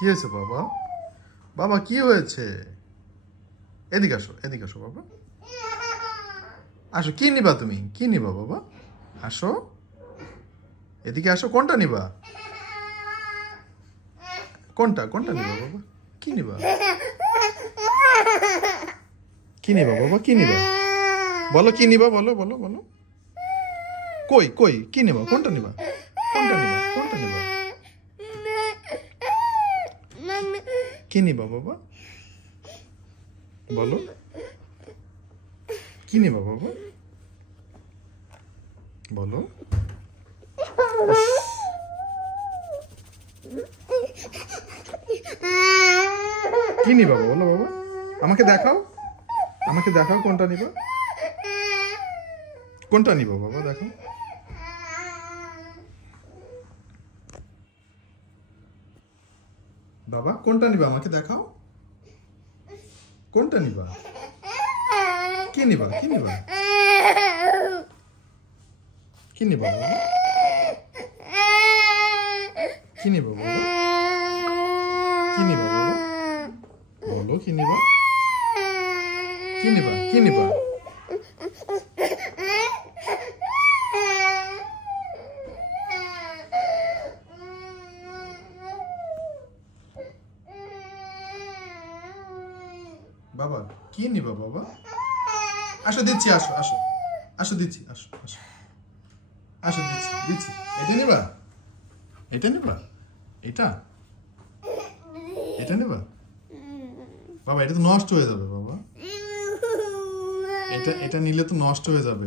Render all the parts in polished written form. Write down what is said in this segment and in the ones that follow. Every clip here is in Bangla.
কি হয়েছে বাবা? বাবা কি হয়েছে? এদিকে আসো বাবা। আসো, কি নিবা তুমি? কি নিবা বাবা? আসো, এদিকে আসো। কোনটা নিবা? কোনটা নিবা বাবা? কি নিবা? কি নিবা বাবা? কি নিবা? বলো কি নিবা, বলো বলো বলো। কই কি নিবা? কোনটা নিবা? কোনটা নিবা? কি নিবা বাবা? বলো কি নিবা বাবা? বলো। কি নিবা বলো বাবা? আমাকে দেখাও কোনটা নিবা? কোনটা নিবা বাবা? দেখো। বাবা কোনটা নিবা? আমাকে দেখাও। কোনটা নিবা? কি নিবা? কি নিবা? কি নিবা বাবা? কি নিবা বাবা? কি নিবা বাবা? বলো কি নিবা? কি নিবা? কি নিবা? বাবা কি নিবা বাবা? আসো দিচ্ছি, আসো দিচ্ছি, আসো দিচ্ছি। এটা নিবা? এটা নিবা? এটা নিবা? বাবা এটা তো নষ্ট হয়ে যাবে বাবা। এটা নিলে তো নষ্ট হয়ে যাবে।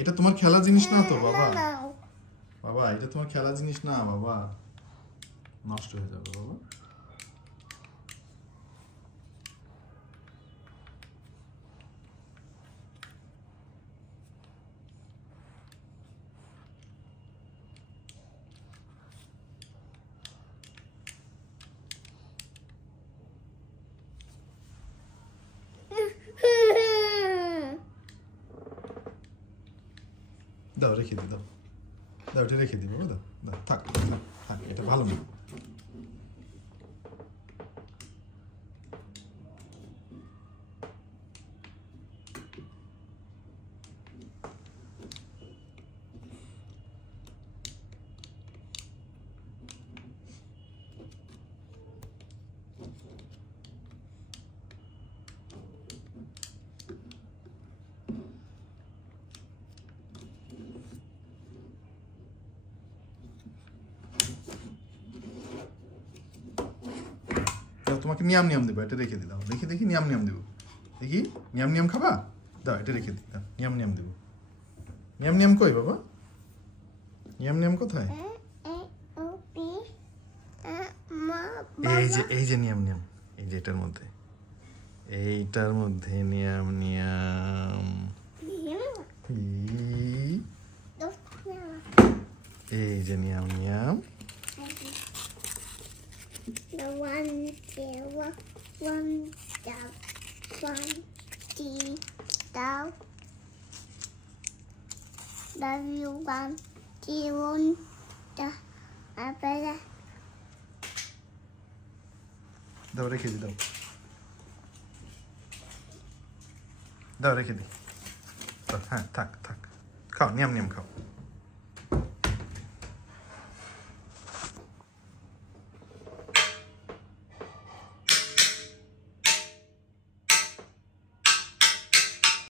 এটা তোমার খেলা জিনিস না তো বাবা। বাবা এটা তোমার খেলা জিনিস না বাবা, নষ্ট হয়ে যাবে বাবা। দাও রেখে দিই, দাও এটা রেখে দিই বাবা। দাও থাক, এটা ভালো না। তোমাকে নিয়াম দেবো, এটা রেখে দিই। দাও দেখি নিয়াম দেবো। দেখি নিয়াম খাবা? দাও এটা রেখে দিই। দাও নিয়াম দেবো। নিয়াম কই বাবা? নিয়াম কোথায়? এই যে নিয়াম, এই যে এইটার মধ্যে নিয়াম। এই যে নিয়াম। The one, down. Love you, one, the apple. দাও রেখে দিই, দাও রেখে দিই। হ্যাঁ থাক খাও, নিয়াম খাও।